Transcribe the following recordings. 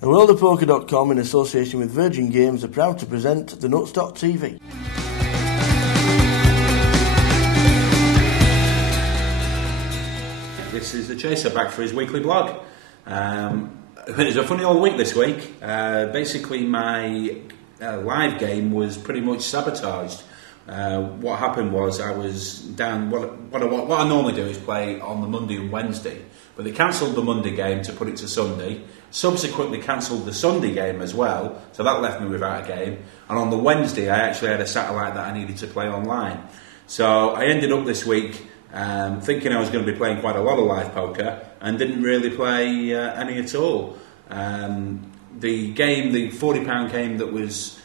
TheWorldOfPoker.com, in association with Virgin Games, are proud to present the Nutstock TV. This is the Chaser back for his weekly blog. It's a funny old week this week. Basically, my live game was pretty much sabotaged. What happened was I was down. What I normally do is play on the Monday and Wednesday, but they cancelled the Monday game to put it to Sunday. Subsequently cancelled the Sunday game as well, so that left me without a game. And on the Wednesday, I actually had a satellite that I needed to play online. So I ended up this week thinking I was going to be playing quite a lot of live poker, and didn't really play any at all. The game, the £40 game that was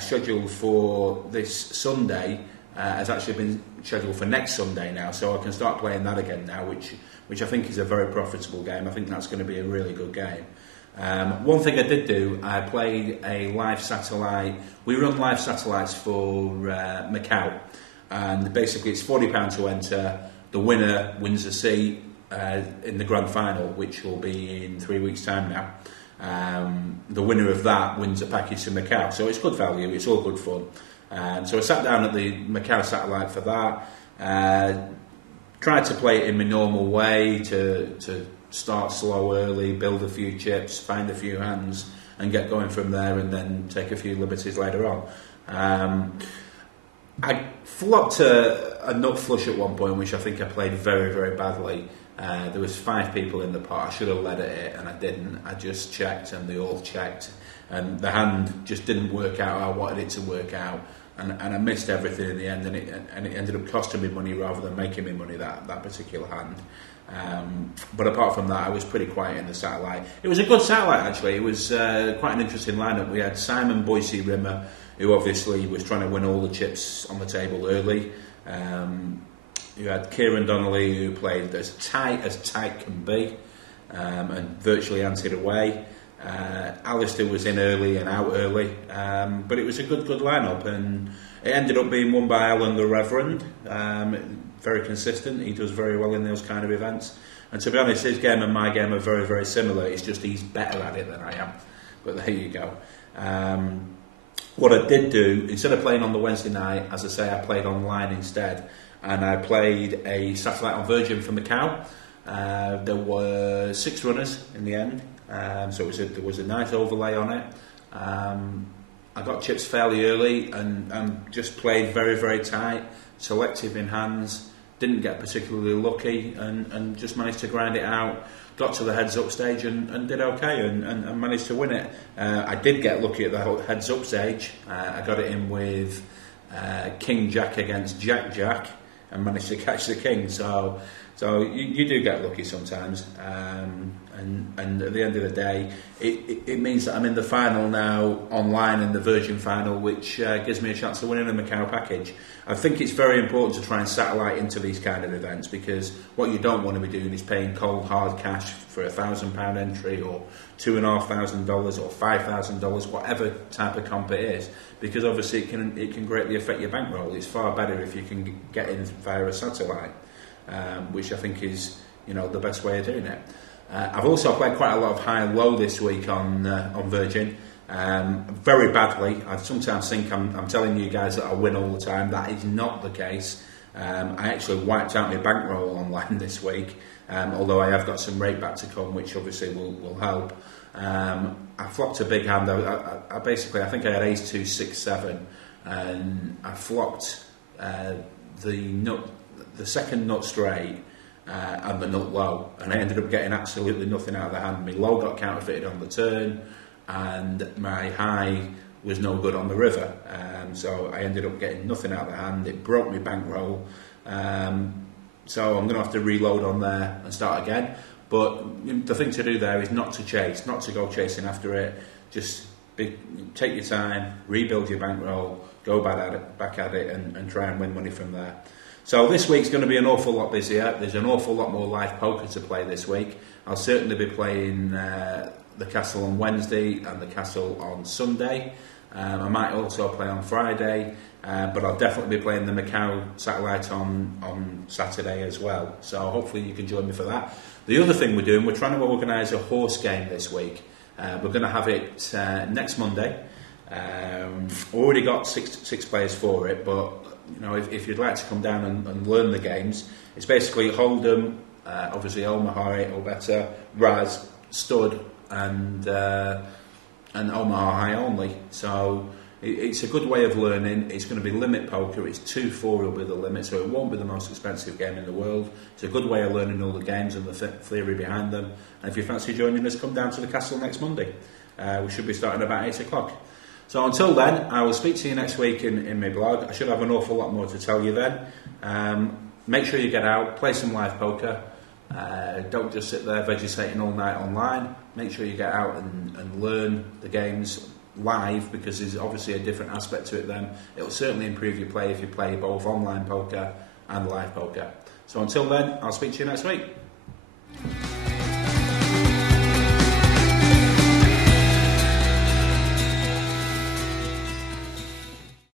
scheduled for this Sunday, has actually been scheduled for next Sunday now, so I can start playing that again now, which I think is a very profitable game. I think that's going to be a really good game. One thing I did do, I played a live satellite. We run live satellites for Macau, and basically it's £40 to enter. The winner wins a seat in the grand final, which will be in 3 weeks' time now. The winner of that wins a package to Macau, so it's good value, it's all good fun. So I sat down at the Macau satellite for that. Tried to play it in my normal way, to start slow early, build a few chips, find a few hands, and get going from there, and then take a few liberties later on. I flopped a nut flush at one point, which I think I played very, very badly. There was 5 people in the pot. I should have led at it, and I didn't. I just checked, and they all checked, and the hand just didn't work out how I wanted it to work out. And I missed everything in the end, and it ended up costing me money rather than making me money, that particular hand. But apart from that, I was pretty quiet in the satellite. It was a good satellite, actually. It was quite an interesting lineup. We had Simon Boise Rimmer, who obviously was trying to win all the chips on the table early. You had Kieran Donnelly, who played as tight can be, and virtually answered away. Alistair was in early and out early, but it was a good lineup, and it ended up being won by Alan the Reverend. Very consistent. He does very well in those kind of events, and to be honest, his game and my game are very, very similar. It's just he's better at it than I am, but there you go. What I did do, instead of playing on the Wednesday night, as I say, I played online instead, and I played a satellite on Virgin for Macau. There were 6 runners in the end. So there was a nice overlay on it. I got chips fairly early and just played very, very tight, selective in hands, didn't get particularly lucky, and just managed to grind it out. Got to the heads up stage and did okay, and managed to win it. I did get lucky at the heads up stage. I got it in with King Jack against Jack Jack and managed to catch the king. So you do get lucky sometimes, and at the end of the day, it means that I'm in the final now, online in the Virgin final, which gives me a chance to win in a Macau package. I think it's very important to try and satellite into these kind of events, because what you don't want to be doing is paying cold hard cash for a £1,000 entry, or $2,500 or $5,000, whatever type of comp it is, because obviously it can greatly affect your bankroll. It's far better if you can get in via a satellite. Which I think is, the best way of doing it. I've also played quite a lot of high and low this week on Virgin, very badly. I sometimes think I'm telling you guys that I win all the time. That is not the case. I actually wiped out my bankroll online this week, although I have got some rate back to come, which obviously will help. I flopped a big hand. I think I had ace 2 6 7, and I flopped the second nut straight and the nut low, and I ended up getting absolutely nothing out of the hand. My low got counterfeited on the turn, and my high was no good on the river, so I ended up getting nothing out of the hand. It broke my bankroll, so I'm going to have to reload on there and start again. But the thing to do there is not to chase, not to go chasing after it. Just take your time, rebuild your bankroll, go back at it, and try and win money from there. So this week's going to be an awful lot busier. There's an awful lot more live poker to play this week. I'll certainly be playing the Castle on Wednesday and the Castle on Sunday. I might also play on Friday, but I'll definitely be playing the Macau satellite on Saturday as well. So hopefully you can join me for that. The other thing we're doing, we're trying to organise a horse game this week. We're going to have it next Monday. Already got six players for it, but if you'd like to come down and learn the games, it's basically Hold'em, obviously Omaha 8 or better, Raz, Stud, and Omaha High only. So it's a good way of learning. It's going to be limit poker. It's 2-4 will be the limit, so it won't be the most expensive game in the world. It's a good way of learning all the games and the theory behind them. And if you fancy joining us, come down to the castle next Monday. We should be starting about 8 o'clock. So until then, I will speak to you next week in my blog. I should have an awful lot more to tell you then. Make sure you get out, play some live poker. Don't just sit there vegetating all night online. Make sure you get out and learn the games live, because there's obviously a different aspect to it then. It will certainly improve your play if you play both online poker and live poker. So until then, I'll speak to you next week.